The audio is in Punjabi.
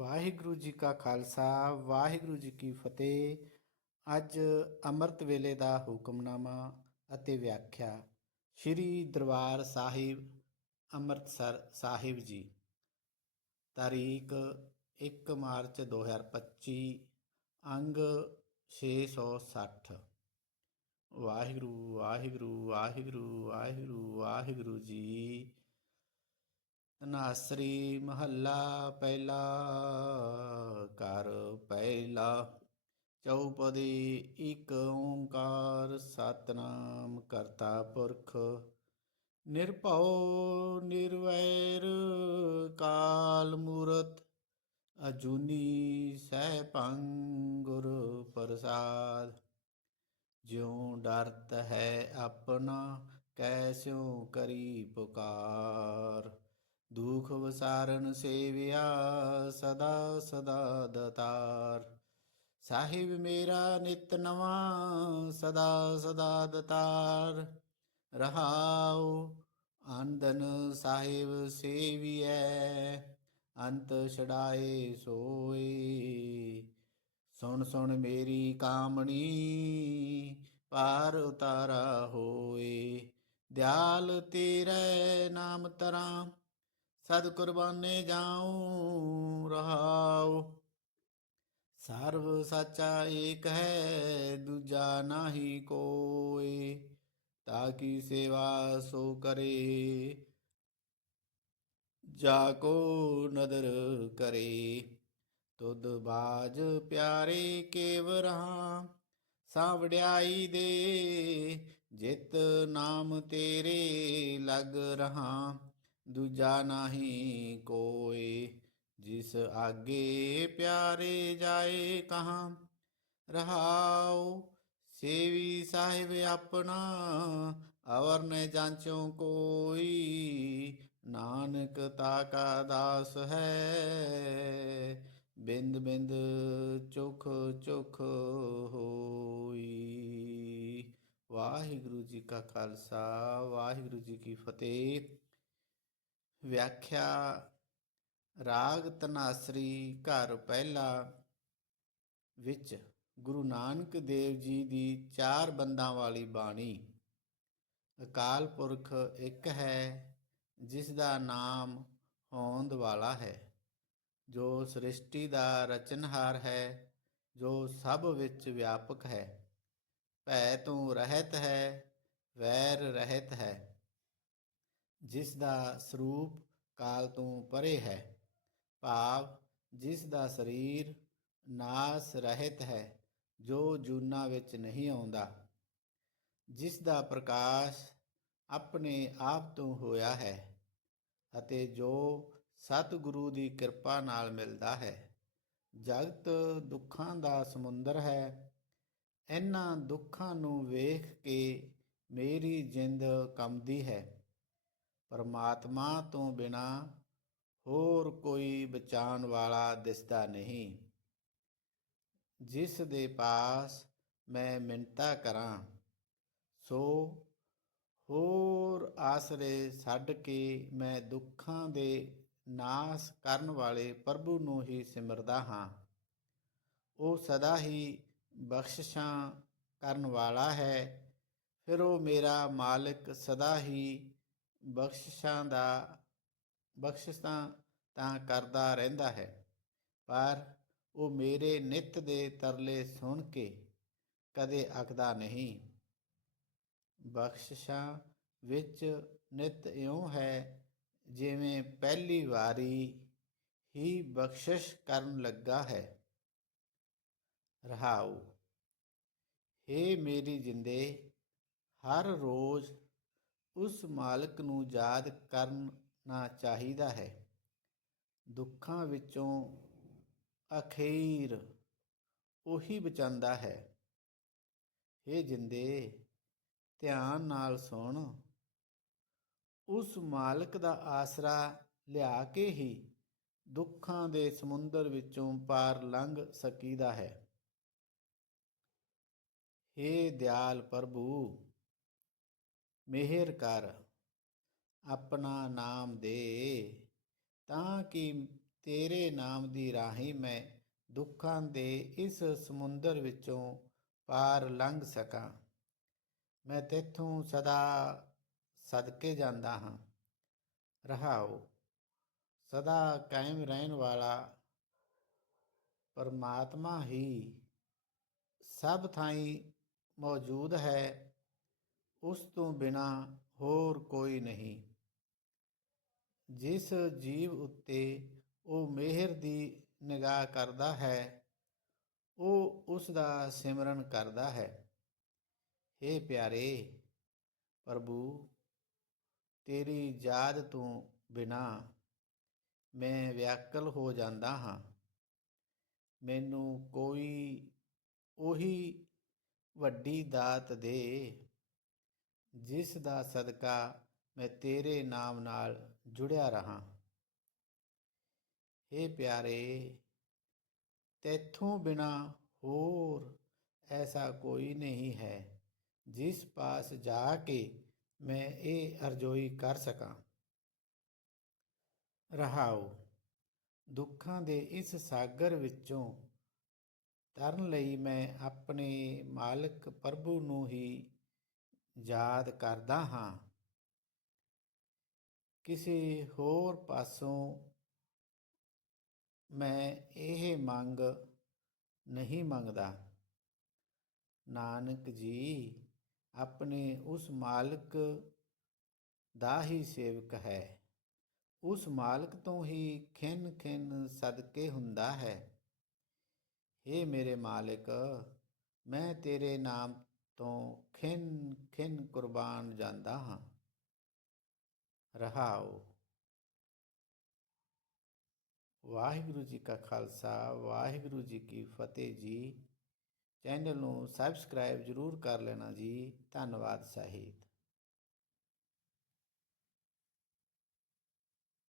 ਵਾਹਿਗੁਰੂ ਜੀ ਕਾ ਖਾਲਸਾ, ਵਾਹਿਗੁਰੂ ਜੀ ਕੀ ਫਤਿਹ। ਅੱਜ ਅੰਮ੍ਰਿਤ ਵੇਲੇ ਦਾ ਹੁਕਮਨਾਮਾ ਅਤੇ ਵਿਆਖਿਆ ਸ੍ਰੀ ਦਰਬਾਰ ਸਾਹਿਬ ਅੰਮ੍ਰਿਤਸਰ ਸਾਹਿਬ ਜੀ। ਤਾਰੀਖ 1 ਮਾਰਚ 2025 ਅੰਗ 660 ਵਾਹਿਗੁਰੂ ਵਾਹਿਗੁਰੂ ਵਾਹਿਗੁਰੂ ਵਾਹਿਗੁਰੂ ਵਾਹਿਗੁਰੂ ਜੀ ਤਨਾਸਰੀ ਮਹੱਲਾ ਪਹਿਲਾ ਕਰ ਪਹਿਲਾ। ਚੌਪਦੀ ਇੱਕ ਓੰਕਾਰ, ਸਤਨਾਮ ਕਰਤਾ ਪੁਰਖ। ਨਿਰਭਉ ਨਿਰਵੈਰ ਕਾਲ ਮੂਰਤ, ਅਜੂਨੀ ਸਹਿਭੰ ਗੁਰ ਪ੍ਰਸਾਦ। ਜਿਉ ਡਰਤ ਹੈ ਆਪਣਾ ਕੈਸਿਉ ਕਰੀ ਪੁਕਾਰ। ਦੁਖ ਵਸਾਰਨ ਸੇਵਿਆ ਸਦਾ ਸਦਾ ਦਤਾਰ ਸਾਹਿਬ ਮੇਰਾ ਨਿਤ ਨਵਾਂ ਸਦਾ ਸਦਾ ਦਤਾਰ ਰਹਾਉ ਆਂਦਨ ਸਾਹਿਬ ਸੇਵੀਐ ਅੰਤ ਛੜਾਏ ਸੋਈ ਸੁਣ ਸੁਣ ਮੇਰੀ ਕਾਮਣੀ ਪਾਰ ਉਤਾਰਾ ਹੋਏ ਦਿਆਲ ਤੇਰੇ ਨਾਮ ਤਰਾਂ ਸਦ ਕੁਰਬਾਨੇ ਜਾਉ, ਰਹਾਉ। ਸਰਬ ਸਾਚਾ ਏਕ ਹੈ, ਦੂਜਾ ਨਾਹੀ ਕੋਏ। ਤਾ ਕੀ ਸੇਵਾ ਸੋ ਕਰੇ। ਜਾ ਕੋ ਨਦਰ ਕਰੇ। ਤੁਧ ਬਾਜ ਪਿਆਰੇ ਕੇਵ ਰਹਾ ਸਾਵੜਿਆਈ ਦੇ। ਜਿਤ ਨਾਮ ਤੇਰੇ ਲਗ ਰਹਾ। ਦੂਜਾ ਨਾਹੀ ਕੋਈ ਜਿਸ ਆਗੇ ਪਿਆਰੇ ਜਾਏ ਕਹਾਂ। ਰਹਾਉ ਸੇਵੀ ਸਾਹਿਬ ਆਪਣਾ, ਅਵਰ ਨ ਜਾਂਚੋ ਕੋਈ। ਨਾਨਕ ਤਾ ਕਾ ਦਾਸ ਹੈ, ਬਿੰਦ ਬਿੰਦ ਚੁਖ ਚੁਖ ਹੋਈ। ਵਾਹਿਗੁਰੂ ਜੀ ਕਾ ਖਾਲਸਾ, ਵਾਹਿਗੁਰੂ ਜੀ ਕੀ ਫਤਿਹ। ਵਿਆਖਿਆ, ਰਾਗ ਤਨਾਸਰੀ ਘਰ ਪਹਿਲਾ, ਵਿੱਚ ਗੁਰੂ ਨਾਨਕ ਦੇਵ ਜੀ ਦੀ ਚਾਰ ਬੰਦਾਂ ਵਾਲੀ ਬਾਣੀ, ਅਕਾਲ ਪੁਰਖ ਇੱਕ ਹੈ, ਜਿਸ ਦਾ ਨਾਮ ਹੋਂਦ ਵਾਲਾ ਹੈ, ਜੋ ਸ੍ਰਿਸ਼ਟੀ ਦਾ ਰਚਨਹਾਰ ਹੈ, ਜੋ ਸਭ ਵਿੱਚ ਵਿਆਪਕ ਹੈ, ਭੈ ਤੋਂ ਰਹਿਤ ਹੈ, ਵੈਰ ਰਹਿਤ ਹੈ। ਜਿਸ ਦਾ ਸਰੂਪ ਕਾਲ ਤੋਂ ਪਰੇ ਹੈ। ਭਾਵ, ਜਿਸ ਦਾ ਸਰੀਰ ਨਾਸ ਰਹਿਤ ਹੈ, ਜੋ ਜੂਨਾ ਵਿੱਚ ਨਹੀਂ ਆਉਂਦਾ। ਜਿਸ ਦਾ ਪ੍ਰਕਾਸ਼ ਆਪਣੇ ਆਪ ਤੋਂ ਹੋਇਆ ਹੈ ਅਤੇ ਜੋ ਸਤਿਗੁਰੂ ਦੀ ਕਿਰਪਾ ਨਾਲ ਮਿਲਦਾ ਹੈ। ਜਗਤ ਦੁੱਖਾਂ ਦਾ ਸਮੁੰਦਰ ਹੈ। ਇਹਨਾਂ ਦੁੱਖਾਂ ਨੂੰ ਵੇਖ ਕੇ ਮੇਰੀ ਜਿੰਦ ਕੰਬਦੀ ਹੈ। ਪਰਮਾਤਮਾ ਤੋਂ ਬਿਨਾ ਹੋਰ ਕੋਈ ਬਚਾਉਣ ਵਾਲਾ ਦਿਸਦਾ ਨਹੀਂ। ਜਿਸ ਦੇ ਪਾਸ ਮੈਂ ਮਿੰਤਾ ਕਰਾਂ, ਸੋ ਹੋਰ ਆਸਰੇ ਛੱਡ ਕੇ ਮੈਂ ਦੁੱਖਾਂ ਦੇ ਨਾਸ ਕਰਨ ਵਾਲੇ ਪ੍ਰਭੂ ਨੂੰ ਹੀ ਸਿਮਰਦਾ ਹਾਂ। ਉਹ ਸਦਾ ਹੀ ਬਖਸ਼ਿਸ਼ਾਂ ਕਰਨ ਵਾਲਾ ਹੈ, ਫਿਰ ਉਹ ਮੇਰਾ ਮਾਲਕ ਸਦਾ ਹੀ ਬਖਸ਼ਿਸ਼ਾਂ ਦਾ, ਬਖਸ਼ਿਸ਼ਾਂ ਤਾਂ ਕਰਦਾ ਰਹਿੰਦਾ ਹੈ, ਪਰ ਉਹ ਮੇਰੇ ਨਿਤ ਦੇ ਤਰਲੇ ਸੁਣ ਕੇ ਕਦੇ ਅਕਦਾ ਨਹੀਂ। ਬਖਸ਼ਿਸ਼ਾਂ ਵਿੱਚ ਨਿਤ ਇਉਂ ਹੈ, ਜਿਵੇਂ ਪਹਿਲੀ ਵਾਰੀ ਹੀ ਬਖਸ਼ਿਸ਼ ਕਰਨ ਲੱਗਾ ਹੈ। ਰਹਾਉ, ਹੇ ਮੇਰੀ ਜਿੰਦੇ, ਹਰ ਰੋਜ਼ ਉਸ ਮਾਲਕ ਨੂੰ ਯਾਦ ਕਰਨਾ ਚਾਹੀਦਾ ਹੈ। ਦੁੱਖਾਂ ਵਿੱਚੋਂ ਅਖੀਰ ਉਹੀ ਬਚਾਉਂਦਾ ਹੈ। ਹੇ ਜਿੰਦੇ, ਧਿਆਨ ਨਾਲ ਸੁਣ। ਉਸ ਮਾਲਕ ਦਾ ਆਸਰਾ ਲਿਆ ਕੇ ਹੀ ਦੁੱਖਾਂ ਦੇ ਸਮੁੰਦਰ ਵਿੱਚੋਂ ਪਾਰ ਲੰਘ ਸਕੀਦਾ ਹੈ। ਹੇ ਦਿਆਲ ਪ੍ਰਭੂ ਮਿਹਰ ਕਰ, ਆਪਣਾ ਨਾਮ ਦੇ, ਤਾਂ ਕਿ ਤੇਰੇ ਨਾਮ ਦੀ ਰਾਹੀਂ ਮੈਂ ਦੁੱਖਾਂ ਦੇ ਇਸ ਸਮੁੰਦਰ ਵਿੱਚੋਂ ਪਾਰ ਲੰਘ ਸਕਾਂ। ਮੈਂ ਤੇਥੋਂ ਸਦਾ ਸਦਕੇ ਜਾਂਦਾ ਹਾਂ। ਰਹਾਓ, ਸਦਾ ਕਾਇਮ ਰਹਿਣ ਵਾਲਾ ਪਰਮਾਤਮਾ ਹੀ ਸਭ ਥਾਈਂ ਮੌਜੂਦ ਹੈ। ਉਸ ਤੋਂ ਬਿਨਾ ਹੋਰ ਕੋਈ ਨਹੀਂ। ਜਿਸ ਜੀਵ ਉੱਤੇ ਉਹ ਮਿਹਰ ਦੀ ਨਿਗਾਹ ਕਰਦਾ ਹੈ, ਉਹ ਉਸ ਦਾ ਸਿਮਰਨ ਕਰਦਾ ਹੈ। ਏ ਪਿਆਰੇ ਪ੍ਰਭੂ, ਤੇਰੀ ਯਾਦ ਤੋਂ ਬਿਨਾ ਮੈਂ ਵਿਆਕਲ ਹੋ ਜਾਂਦਾ ਹਾਂ। ਮੈਨੂੰ ਕੋਈ ਉਹੀ ਵੱਡੀ ਦਾਤ ਦੇ ਜਿਸ ਦਾ ਸਦਕਾ ਮੈਂ ਤੇਰੇ ਨਾਮ ਨਾਲ ਜੁੜਿਆ ਰਹਾ। ਏ ਪਿਆਰੇ, ਤੇਥੋਂ ਬਿਨਾ ਹੋਰ ਐਸਾ ਕੋਈ ਨਹੀਂ ਹੈ, ਜਿਸ ਪਾਸ ਜਾ ਕੇ ਮੈਂ ਇਹ ਅਰਜ਼ੋਈ ਕਰ ਸਕਾਂ। ਰਹਾਓ, ਦੁੱਖਾਂ ਦੇ ਇਸ ਸਾਗਰ ਵਿੱਚੋਂ ਤਰਨ ਲਈ ਮੈਂ ਆਪਣੇ ਮਾਲਕ ਪ੍ਰਭੂ ਨੂੰ ਹੀ ਯਾਦ ਕਰਦਾ ਹਾਂ। ਕਿਸੇ ਹੋਰ ਪਾਸੋਂ ਮੈਂ ਇਹ ਮੰਗ ਨਹੀਂ ਮੰਗਦਾ। ਨਾਨਕ ਜੀ, ਆਪਣੇ ਉਸ ਮਾਲਕ ਦਾ ਹੀ ਸੇਵਕ ਹੈ। ਉਸ ਮਾਲਕ ਤੋਂ ਹੀ ਖਿੰਨ ਖਿੰਨ ਸਦਕੇ ਹੁੰਦਾ ਹੈ। ਏ ਮੇਰੇ ਮਾਲਕ, ਮੈਂ ਤੇਰੇ ਨਾਮ ਤੋਂ ਖਿੰਨ ਖਿੰਨ ਕੁਰਬਾਨ ਜਾਂਦਾ ਹਾਂ। ਰਹਾਓ। ਵਾਹਿਗੁਰੂ ਜੀ ਕਾ ਖਾਲਸਾ, ਵਾਹਿਗੁਰੂ ਜੀ ਕੀ ਫਤਿਹ ਜੀ। ਚੈਨਲ ਨੂੰ ਸਬਸਕ੍ਰਾਈਬ ਜਰੂਰ ਕਰ ਲੈਣਾ ਜੀ। ਧੰਨਵਾਦ ਸਾਹਿਤ।